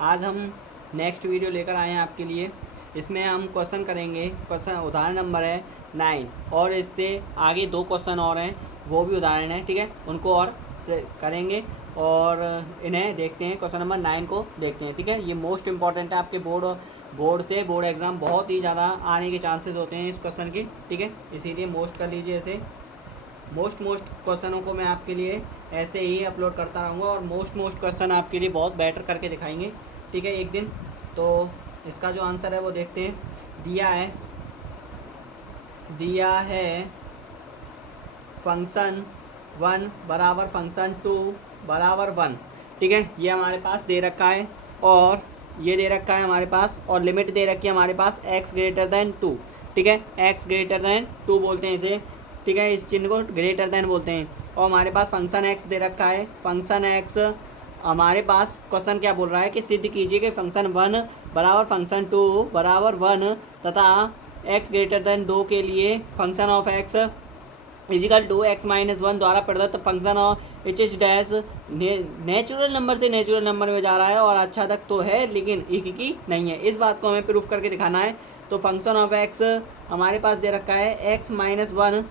आज हम next video लेकर आए हैं आपके लिए। इसमें हम क्वेश्चन करेंगे। क्वेश्चन उदाहरण नंबर है 9 और इससे आगे 2 क्वेश्चन और हैं, वो भी उदाहरण हैं, ठीक है। उनको और से करेंगे और इन्हें देखते हैं। क्वेश्चन नंबर 9 को देखते हैं, ठीक है। ये मोस्ट इंपॉर्टेंट है आपके बोर्ड एग्ज़ाम बहुत ही ज़्यादा आने के चांसेस होते हैं इस क्वेश्चन की, ठीक है। इसीलिए मोस्ट कर लीजिए इसे। मोस्ट क्वेश्चनों को मैं आपके लिए ऐसे ही अपलोड करता रहूँगा और मोस्ट क्वेश्चन आपके लिए बहुत बेटर करके दिखाएंगे, ठीक है, एक दिन। तो इसका जो आंसर है वो देखते हैं। दिया है फंक्शन 1 बराबर फंक्शन 2 बराबर 1, ठीक है। ये हमारे पास दे रखा है और ये दे रखा है हमारे पास, और लिमिट दे रखी है हमारे पास x ग्रेटर दैन 2, ठीक है। x ग्रेटर दैन 2 बोलते हैं इसे, ठीक है। इस चिन्ह को ग्रेटर दैन बोलते हैं। और हमारे पास फंक्शन x दे रखा है। फंक्शन x हमारे पास क्वेश्चन क्या बोल रहा है कि सिद्ध कीजिए कि फंक्शन 1 बराबर फंक्शन 2 बराबर 1 तथा x ग्रेटर दैन 2 के लिए function of x equal to x minus 1 द्वारा प्रदत्त function of H H dash natural number से नेचुरल नंबर में जा रहा है और अच्छा तक तो है लेकिन एक की नहीं है। इस बात को हमें प्रूफ करके दिखाना है। तो फंक्शन ऑफ x हमारे पास दे रखा है x माइनस 1,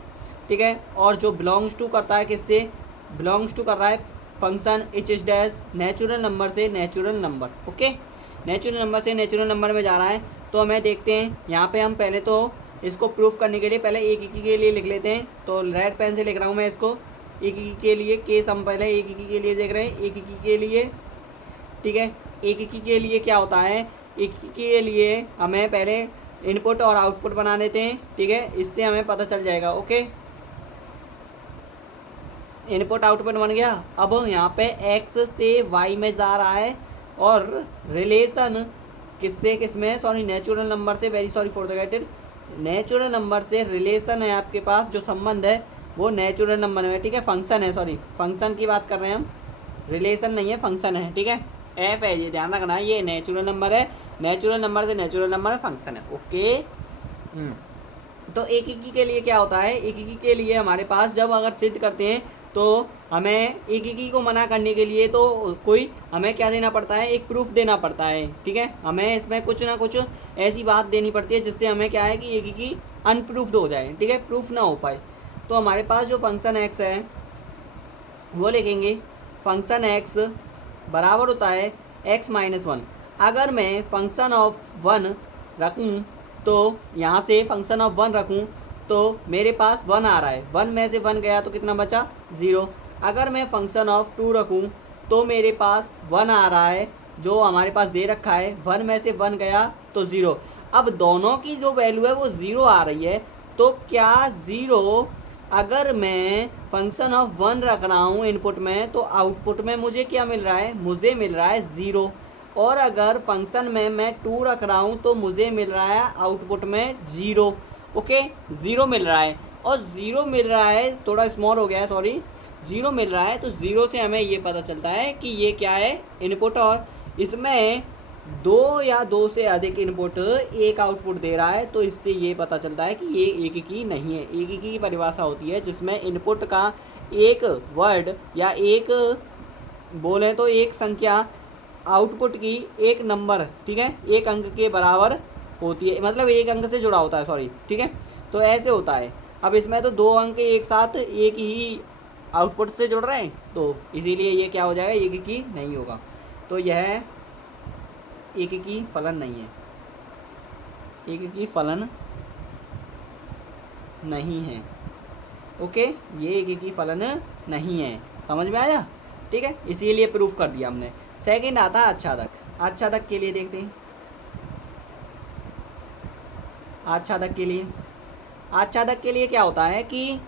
ठीक है। और जो बिलोंग्स टू करता है किससे, बिलोंग्स टू कर रहा है function h H dash natural number से natural number, okay. Natural number से नेचुरल नंबर में जा रहा है। तो हमें देखते हैं यहाँ पे हम पहले तो इसको प्रूफ करने के लिए पहले एक इक्की के लिए लिख लेते हैं। तो रेड पेन से लिख रहा हूँ मैं इसको। एक इक्की के लिए केस हम पहले एक इक्की के लिए देख रहे हैं, एक इक्की के लिए, ठीक है। एक इक्की के लिए क्या होता है, एक इक्की के लिए हमें पहले इनपुट और आउटपुट बना देते हैं, ठीक है। इससे हमें पता चल जाएगा, ओके। इनपुट आउटपुट बन गया। अब यहाँ पे x से y में जा रहा है और रिलेशन किससे किसमें, सॉरी नेचुरल नंबर से, very sorry for the gated, natural number से रिलेशन है आपके पास। जो संबंध है वो नेचुरल नंबर में, ठीक है। फंक्शन है, सॉरी फंक्शन की बात कर रहे हैं हम, रिलेशन नहीं है, फंक्शन है, ठीक है। एफ है, ये ध्यान रखना है, ये नेचुरल नंबर है, नेचुरल नंबर से नेचुरल नंबर है, फंक्शन है, ओके। तो एक इक्की के लिए क्या होता है, एक इक्की के लिए हमारे पास जब अगर सिद्ध करते हैं तो हमें एक इक्की को मना करने के लिए तो कोई हमें क्या देना पड़ता है, एक प्रूफ देना पड़ता है, ठीक है। हमें इसमें कुछ ना कुछ ऐसी बात देनी पड़ती है जिससे हमें क्या है कि एक इक्की अनप्रूफ्ड हो जाए, ठीक है, प्रूफ ना हो पाए। तो हमारे पास जो फंक्शन एक्स है वो लिखेंगे। फंक्शन एक्स बराबर होता है एक्स माइनस 1। अगर मैं फंक्शन ऑफ 1 रखूँ तो यहाँ से फंक्शन ऑफ 1 रखूँ तो मेरे पास 1 आ रहा है, 1 में से 1 गया तो कितना बचा, 0। अगर मैं फंक्शन ऑफ 2 रखूँ तो मेरे पास 1 आ रहा है, जो हमारे पास दे रखा है, 1 में से 1 गया तो 0। अब दोनों की जो वैल्यू है वो 0 आ रही है। तो क्या 0, अगर मैं फंक्शन ऑफ 1 रख रहा हूँ इनपुट में तो आउटपुट में मुझे क्या मिल रहा है, मुझे मिल रहा है 0। और अगर फंक्शन में मैं 2 रख रहा हूँ तो मुझे मिल रहा है आउटपुट में 0, ओके। 0 मिल रहा है और 0 मिल रहा है, थोड़ा स्मॉल हो गया है, सॉरी, 0 मिल रहा है। तो 0 से हमें ये पता चलता है कि ये क्या है, इनपुट, और इसमें 2 या 2 से अधिक इनपुट एक आउटपुट दे रहा है। तो इससे ये पता चलता है कि ये एक की नहीं है। एक की परिभाषा होती है जिसमें इनपुट का एक वर्ड या एक बोलें तो एक संख्या आउटपुट की एक नंबर, ठीक है, एक अंक के बराबर होती है, मतलब एक अंक से जुड़ा होता है, सॉरी, ठीक है। तो ऐसे होता है। अब इसमें तो 2 अंक एक साथ एक ही आउटपुट से जुड़ रहे हैं, तो इसीलिए ये क्या हो जाएगा, एक की नहीं होगा। तो यह एक की फलन नहीं है, एक की फलन नहीं है, ओके। ये एक की फलन नहीं है, समझ में आया, ठीक है। इसीलिए प्रूफ कर दिया हमने। सेकंड आता है आच्छादक। आच्छादक के लिए देखते हैं। आच्छादक के लिए क्या होता है कि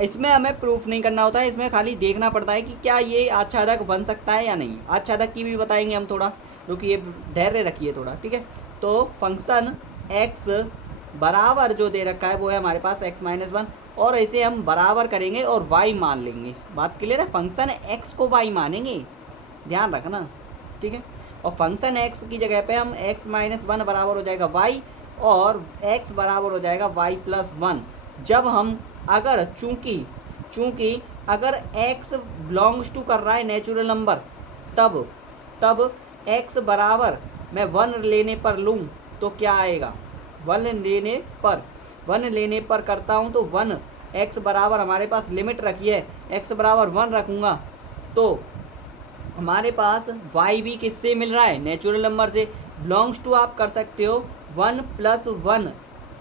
इसमें हमें प्रूफ नहीं करना होता है, इसमें खाली देखना पड़ता है कि क्या ये आच्छादक बन सकता है या नहीं। आच्छादक की भी बताएंगे हम, थोड़ा रुकिए, धैर्य रखिए थोड़ा, ठीक है। तो फंक्शन एक्स बराबर जो दे रखा है वो है हमारे पास एक्स माइनस 1, और इसे हम बराबर करेंगे और वाई मान लेंगे। बात क्लियर है, फंक्शन एक्स को वाई मानेंगे, ध्यान रखना, ठीक है। और फंक्शन एक्स की जगह पे हम एक्स माइनस 1 बराबर हो जाएगा वाई और x बराबर हो जाएगा y प्लस 1। जब हम अगर चूँकि अगर x बिलोंग्स टू कर रहा है नेचुरल नंबर, तब एक्स बराबर मैं 1 लेने पर लूँ तो क्या आएगा, 1 लेने पर करता हूँ तो 1 एक्स बराबर हमारे पास लिमिट रखी है, एक्स बराबर 1 रखूँगा तो हमारे पास y भी किससे मिल रहा है, नेचुरल नंबर से। बिलोंग्स टू आप कर सकते हो 1 + 1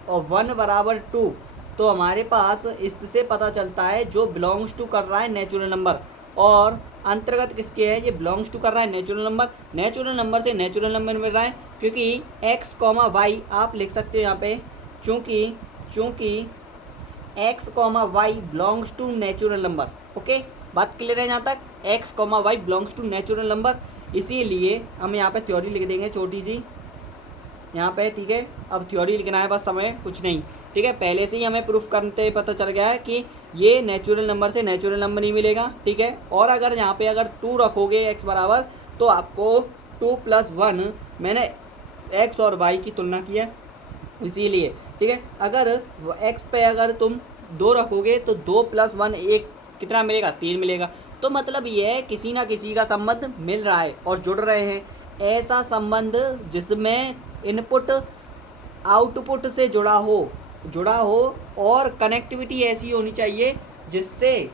और 1 बराबर 2, तो हमारे पास इससे पता चलता है जो बिलोंग्स टू कर रहा है नेचुरल नंबर, और अंतर्गत किसके है, ये बिलोंग्स टू कर रहा है नेचुरल नंबर। नेचुरल नंबर से नेचुरल नंबर मिल रहा है क्योंकि x, y आप लिख सकते हो यहाँ पे, चूँकि x, y belongs to natural number. Okay, बात क्लियर है यहाँ तक, x, y belongs to natural number, इसीलिए हम यहाँ पे थ्योरी लिख देंगे छोटी सी यहाँ पे, ठीक है। अब थ्योरी लिखना है बस, समय कुछ नहीं, ठीक है। पहले से ही हमें प्रूफ करते ही पता चल गया है कि ये नेचुरल नंबर से नेचुरल नंबर ही मिलेगा, ठीक है। और अगर यहाँ पे अगर 2 रखोगे x बराबर, तो आपको 2 + 1, मैंने x और y की तुलना की है इसीलिए, ठीक है। अगर x पे अगर तुम 2 रखोगे तो 2 + 1 1 कितना मिलेगा, 3 मिलेगा। तो मतलब ये है किसी ना किसी का संबंध मिल रहा है और जुड़ रहे हैं, ऐसा संबंध जिसमें इनपुट आउटपुट से जुड़ा हो और कनेक्टिविटी ऐसी होनी चाहिए जिससे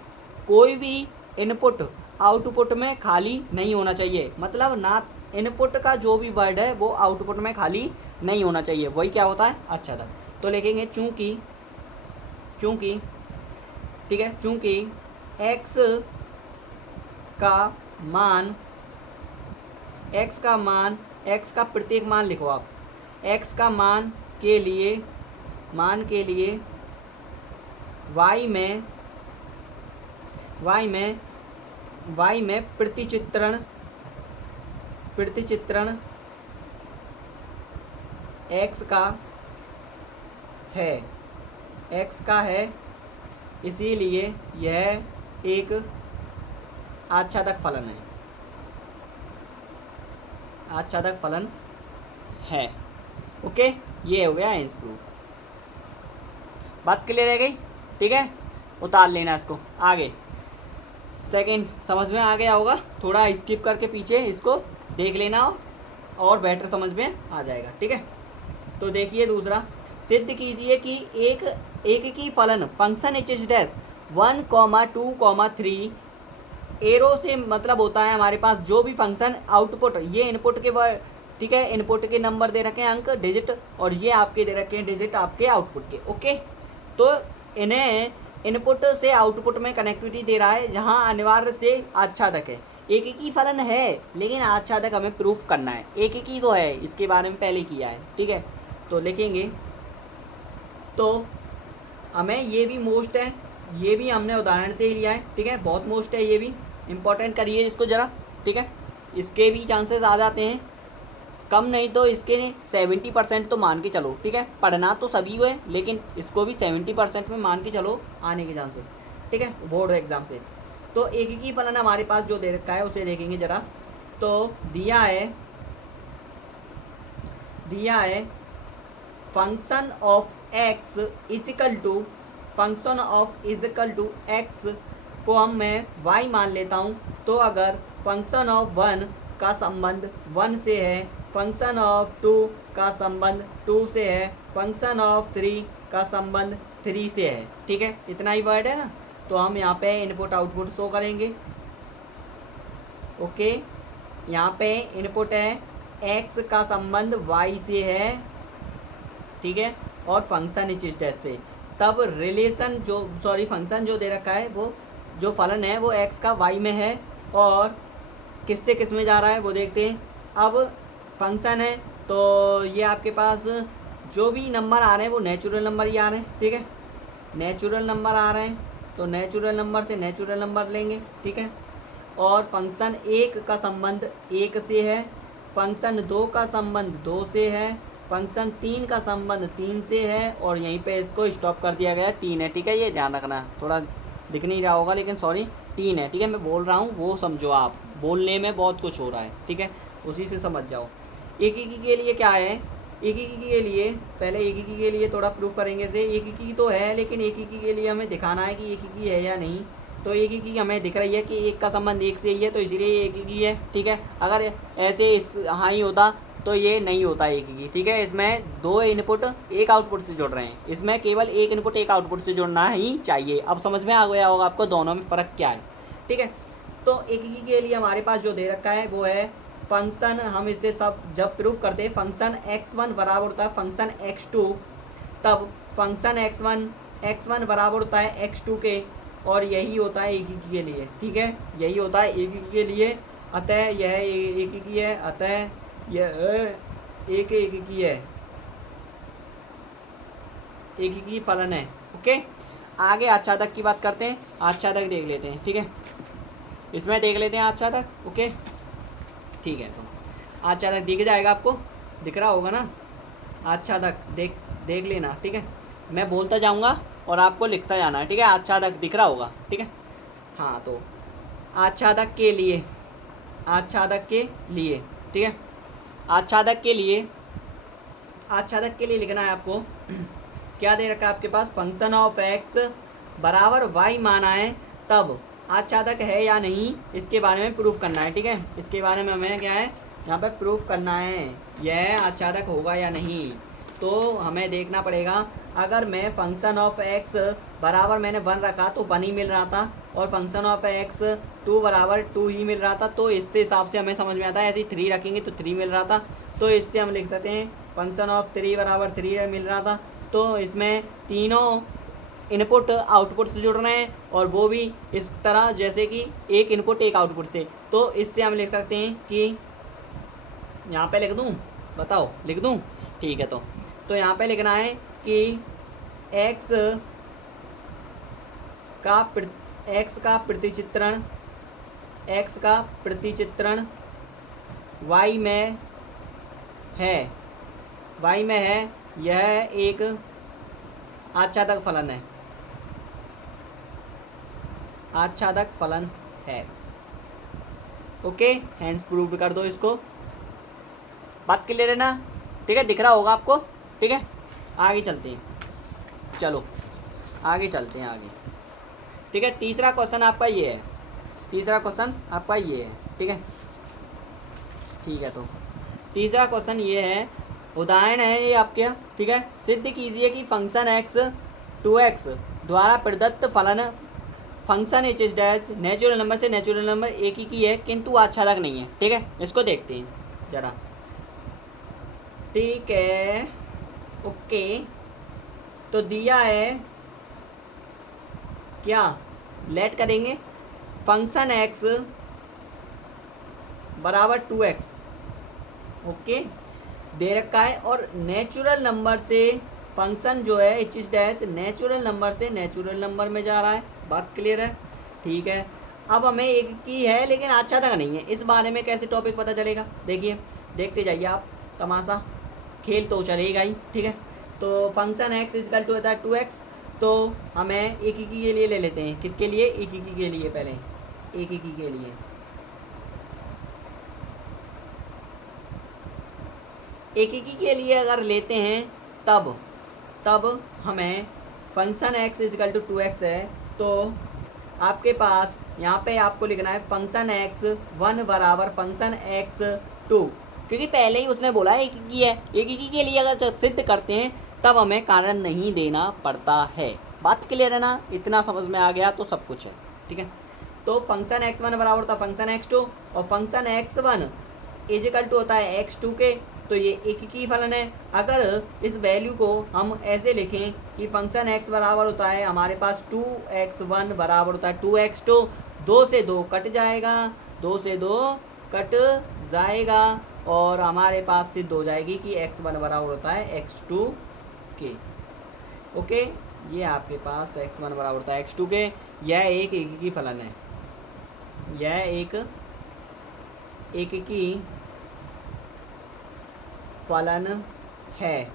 कोई भी इनपुट आउटपुट में खाली नहीं होना चाहिए, मतलब ना इनपुट का जो भी वर्ड है वो आउटपुट में खाली नहीं होना चाहिए, वही क्या होता है, अच्छा था। तो लिखेंगे चूँकि ठीक है, चूँकि x का प्रत्येक मान लिखो आप, x का मान के लिए y में प्रतिचित्रण x का है, इसीलिए यह एक आच्छादक फलन है। ओके, ये हो गया आंसर प्रूफ। बात क्लियर है गई, ठीक है। उतार लेना इसको आगे, सेकंड समझ में आ गया होगा, थोड़ा स्किप करके पीछे इसको देख लेना और बेटर समझ में आ जाएगा, ठीक है। तो देखिए दूसरा, सिद्ध कीजिए कि एक की फलन function h H dash 1, 2, 3 arrow से मतलब होता है हमारे पास जो भी फंक्शन आउटपुट, ये इनपुट के वर्ड, ठीक है, इनपुट के नंबर दे रखे हैं अंक डिजिट, और ये आपके दे रखे हैं डिजिट आपके आउटपुट के। ओके, तो इन्हें इनपुट से आउटपुट में कनेक्टिविटी दे रहा है जहां अनिवार्य से आच्छादक है। एक ही फलन है लेकिन आच्छादक हमें प्रूफ करना है, एक ही तो है, इसके बारे में पहले किया है, ठीक है। तो लिखेंगे, तो हमें ये भी मोस्ट है, ये भी हमने उदाहरण से ही लिया है, ठीक है, बहुत मोस्ट है, ये भी इम्पोर्टेंट करिए इसको ज़रा, ठीक है। इसके भी चांसेस आ जाते हैं, कम नहीं तो इसके 70% तो मान के चलो, ठीक है। पढ़ना तो सभी को है लेकिन इसको भी 70% में मान के चलो आने के चांसेस, ठीक है, बोर्ड एग्जाम से। तो एक ही फलन हमारे पास जो दे रखा है उसे देखेंगे ज़रा। तो दिया है function of x equal to x को हम मैं y मान लेता हूँ। तो अगर फंक्शन ऑफ 1 का संबंध 1 से है, फंक्शन ऑफ 2 का संबंध 2 से है, फंक्शन ऑफ 3 का संबंध 3 से है, ठीक है, इतना ही वर्ड है ना। तो हम यहाँ पे इनपुट आउटपुट शो करेंगे। ओके, यहाँ पे इनपुट है x का संबंध y से है, ठीक है, और फंक्शन इस टेस्ट से, तब रिलेशन फंक्शन जो दे रखा है वो जो फलन है वो x का y में है और किससे किस में जा रहा है वो देखते हैं। अब फंक्शन है तो ये आपके पास जो भी नंबर आ रहे हैं वो नेचुरल नंबर ही आ रहे हैं, ठीक है, नेचुरल नंबर आ रहे हैं तो नेचुरल नंबर से नेचुरल नंबर लेंगे, ठीक है। और फंक्शन 1 का संबंध 1 से है, फंक्शन 2 का संबंध 2 से है, फंक्शन 3 का संबंध 3 से है, और यहीं पे इसको स्टॉप कर दिया गया 3 है, ठीक है। ये ध्यान रखना, थोड़ा दिख नहीं रहा होगा लेकिन सॉरी 3 है, ठीक है। मैं बोल रहा हूँ वो समझो, आप बोलने में बहुत कुछ हो रहा है, ठीक है, उसी से समझ जाओ। एक ही के लिए क्या है, एक ही के लिए पहले एक ही के लिए थोड़ा प्रूफ करेंगे से, एक ही तो है लेकिन एक ही के लिए हमें दिखाना है कि एक ही है या नहीं। तो एक ही की हमें दिख रही है कि एक का संबंध एक से ही है, तो इसीलिए एक ही की है। ठीक है, अगर ऐसे इस हाँ ही होता तो ये नहीं होता एक ही की। ठीक है, इसमें दो इनपुट एक आउटपुट से जुड़ रहे हैं, इसमें केवल एक इनपुट एक आउटपुट से जुड़ना ही चाहिए। अब समझ में आ गया होगा आपको दोनों में फ़र्क क्या है। ठीक है, तो एक ही के लिए हमारे पास जो दे रखा है वो है फंक्शन, हम इससे सब जब प्रूफ करते हैं फंक्शन x1 बराबर होता है फंक्शन x2, तब फंक्शन x1 बराबर होता है x2 के, और यही होता है एक ही के लिए। ठीक है, यही होता है एक ही के लिए, अतः यह एक ही की है, अतः यह एक ही की है, एक ही की फलन है। ओके, आगे आच्छादक की बात करते हैं, आच्छादक देख लेते हैं। ठीक है, इसमें देख लेते हैं आच्छादक। ओके, ठीक है, तो आच्छादक दिख जाएगा आपको, दिख रहा होगा ना आच्छादक, देख लेना। ठीक है, मैं बोलता जाऊंगा और आपको लिखता जाना है। ठीक है, आच्छादक दिख रहा होगा। ठीक है, हाँ, तो आच्छादक के लिए ठीक है, आच्छादक के लिए लिखना है आपको क्या दे रखा है आपके पास, फंक्शन ऑफ एक्स बराबर वाई माना है, तब आच्छादक है या नहीं इसके बारे में प्रूफ करना है। ठीक है, इसके बारे में हमें क्या है यहाँ पे प्रूफ करना है, यह आच्छादक होगा या नहीं। तो हमें देखना पड़ेगा, अगर मैं फंक्शन ऑफ एक्स बराबर मैंने 1 रखा तो 1 ही मिल रहा था, और फंक्शन ऑफ एक्स 2 बराबर 2 ही मिल रहा था, तो इससे हिसाब से हमें समझ में आता है। ऐसे ही 3 रखेंगे तो 3 मिल रहा था, तो इससे हम लिख सकते हैं फंक्शन ऑफ 3 बराबर 3 मिल रहा था। तो इसमें तीनों इनपुट आउटपुट से जुड़ रहे हैं, और वो भी इस तरह जैसे कि एक इनपुट एक आउटपुट से। तो इससे हम लिख सकते हैं कि यहाँ पे लिख दूँ, बताओ लिख दूँ? ठीक है, तो यहाँ पे लिखना है कि x का प्रतिचित्रण y में है, यह एक आच्छादक फलन है। ओके, हैंस प्रूव कर दो इसको, बात क्लियर है ना? ठीक है, दिख रहा होगा आपको। ठीक है, आगे चलते हैं, चलो आगे चलते हैं आगे। ठीक है, तीसरा क्वेश्चन आपका ये है, ठीक है, तो तीसरा क्वेश्चन ये है, उदाहरण है ये आपके। ठीक है, सिद्ध कीजिए कि फंक्शन x 2x द्वारा प्रदत्त फलन function H S dash natural number से नेचुरल नंबर एक ही की है किंतु आच्छादक नहीं है। ठीक है, इसको देखते हैं जरा। ठीक है, ओके, तो दिया है क्या, लेट करेंगे फंक्शन x बराबर 2x। ओके, दे रखा है, और नेचुरल नंबर से फंक्शन जो है H S dash natural number से नेचुरल नंबर में जा रहा है। बात क्लियर है? ठीक है, अब हमें एक की है लेकिन आच्छादक नहीं है, इस बारे में कैसे टॉपिक पता चलेगा? देखिए, देखते जाइए आप, तमाशा खेल तो चलेगा ही। ठीक है, तो फंक्शन x इजकल टू होता है 2x, तो हमें एक ही के लिए ले लेते हैं। किसके लिए? एक ही के लिए, पहले एक ही के लिए। एक ही के लिए अगर लेते हैं तब हमें function x is equal to 2x है, तो आपके पास यहाँ पे आपको लिखना है फंक्शन x1 बराबर फंक्शन x2, क्योंकि पहले ही उसने बोला एक ही है। एक ही के लिए अगर सिद्ध करते हैं तब हमें कारण नहीं देना पड़ता है। बात क्लियर है ना? इतना समझ में आ गया तो सब कुछ है। ठीक है, तो फंक्शन x1 बराबर होता है फंक्शन x2, और फंक्शन x1 इजकल टू होता है x2 के, तो ये एक ही फलन है। अगर इस वैल्यू को हम ऐसे लिखें कि फंक्शन x बराबर होता है हमारे पास 2x1 बराबर होता है 2x2, 2 से 2 कट जाएगा, और हमारे पास सिद्ध हो जाएगी कि x1 बराबर होता है x2 के। ओके, ये आपके पास x1 बराबर होता है x2 के, यह एक ही फलन है, यह एक ही फलन है।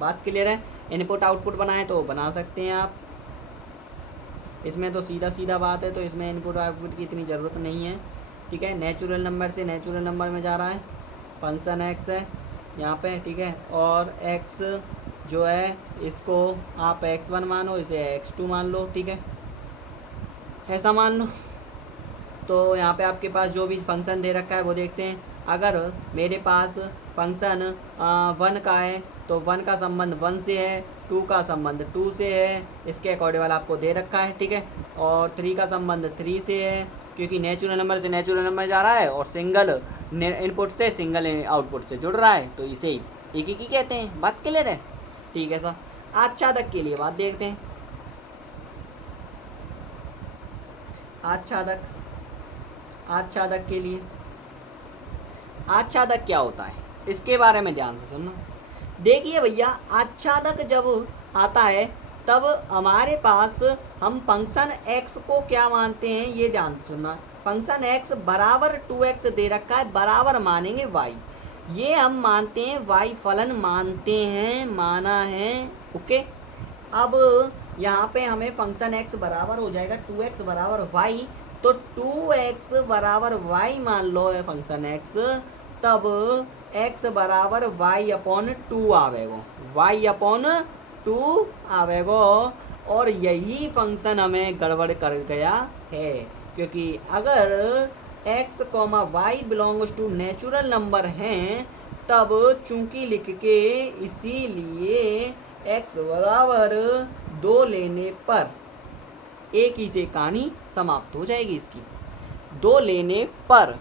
बात क्लियर है? इनपुट आउटपुट बनाए तो बना सकते हैं आप, इसमें तो सीधा बात है, तो इसमें इनपुट आउटपुट की इतनी ज़रूरत नहीं है। ठीक है, नेचुरल नंबर से नेचुरल नंबर में जा रहा है, फंक्शन x है यहाँ पे। ठीक है, और x जो है इसको आप x1 मानो, इसे x2 मान लो। ठीक ऐसा मान लो। तो यहाँ पे आपके पास जो भी फंक्शन दे रखा है वो देखते हैं। अगर मेरे पास फंक्शन 1 का है तो 1 का संबंध 1 से है, 2 का संबंध 2 से है, इसके अकॉर्डिंग वाला आपको दे रखा है, ठीक है। और 3 का संबंध 3 से है, क्योंकि नेचुरल नंबर से नेचुरल नंबर जा रहा है और सिंगल इनपुट से सिंगल आउटपुट से जुड़ रहा है, तो इसे एक ही कहते हैं। बात क्लियर है? ठीक है सर। आच्छादक के लिए बात देखते हैं। आच्छादक, आच्छादक के लिए, आच्छादक क्या होता है इसके बारे में ध्यान से सुनना। देखिए भैया, आच्छादक जब आता है तब हमारे पास हम फंक्शन x को क्या मानते हैं, ये ध्यान से सुनना। फंक्शन x बराबर 2x दे रखा है, बराबर मानेंगे y, ये हम मानते हैं y फलन मानते हैं, माना है, ओके। अब यहाँ पे हमें फंक्शन x बराबर हो जाएगा 2x बराबर y, तो 2x बराबर y मान लो है फंक्शन x, तब x बराबर y/2 आवेगो, y/2 आवेगो। और यही फंक्शन हमें गड़बड़ कर गया है, क्योंकि अगर x, y belongs to natural number हैं, तब चूंकि लिख के इसीलिए x बराबर 2 लेने पर एक ही से कहानी समाप्त हो जाएगी इसकी। 2 लेने पर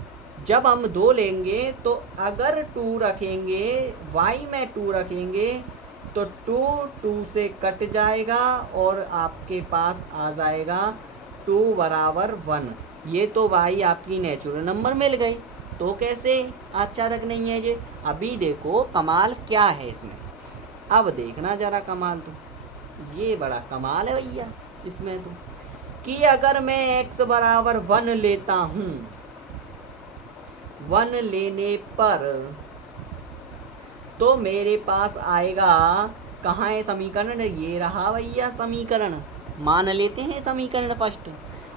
जब हम 2 लेंगे तो अगर 2 रखेंगे, y में 2 रखेंगे तो 2 से कट जाएगा और आपके पास आ जाएगा 2 बराबर 1। ये तो भाई आपकी नेचुरल नंबर मिल गई, तो कैसे आच्छादक नहीं है ये? अभी देखो कमाल क्या है इसमें, अब देखना जरा कमाल। तो ये बड़ा कमाल है भैया इसमें तो, कि अगर मैं x बराबर 1 लेता हूँ, 1 लेने पर तो मेरे पास आएगा, कहाँ है समीकरण, ये रहा भैया समीकरण, मान लेते हैं समीकरण फर्स्ट।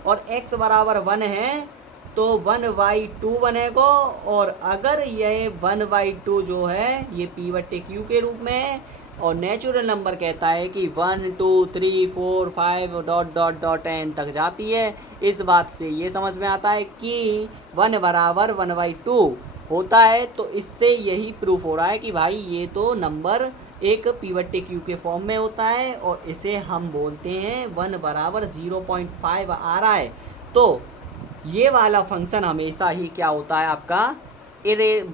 और x बराबर 1 है तो 1/2 बनेगा, और अगर यह 1/2 जो है ये p/q के रूप में है, और नेचुरल नंबर कहता है कि 1 2 3 4 5 डॉट डॉट डॉट n तक जाती है। इस बात से ये समझ में आता है कि 1 बराबर 1/2 होता है, तो इससे यही प्रूफ हो रहा है कि भाई ये तो नंबर एक p/q के फॉर्म में होता है, और इसे हम बोलते हैं 1 बराबर 0.5 आ रहा है। तो ये वाला फंक्शन हमेशा ही क्या होता है आपका,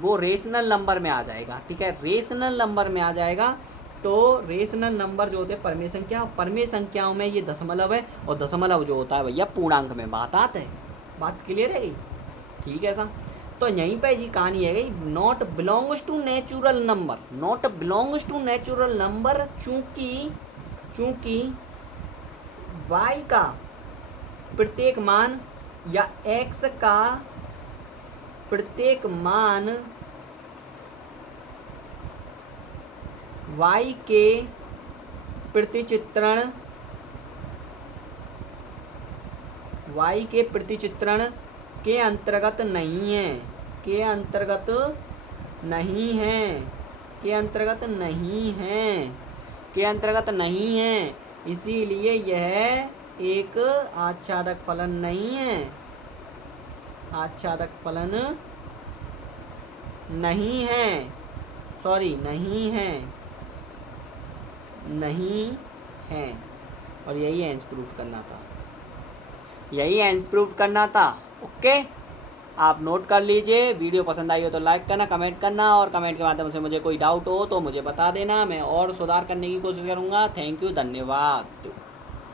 वो रेशनल नंबर में आ जाएगा, ठीक है, रेशनल नंबर में आ जाएगा। तो रेशनल नंबर जो होते हैं परमेय संख्याओं में ये दशमलव है, और दशमलव जो होता है भैया पूर्णांक में बात आता है। बात क्लियर है? ठीक है सर। तो यहीं पे जी कहानी है गई, not belongs to natural number, not belongs to natural number, चूंकि y का प्रत्येक मान या x का प्रत्येक मान y के प्रतिचित्रण के अंतर्गत नहीं है, के अंतर्गत नहीं है, इसीलिए यह एक आच्छादक फलन नहीं है, आच्छादक फलन नहीं है, सॉरी नहीं है। और यही आंसर प्रूफ करना था, ओके। आप नोट कर लीजिए। वीडियो पसंद आई हो तो लाइक करना, कमेंट करना, और कमेंट के माध्यम से मुझे कोई डाउट हो तो मुझे बता देना, मैं और सुधार करने की कोशिश करूँगा। थैंक यू, धन्यवाद।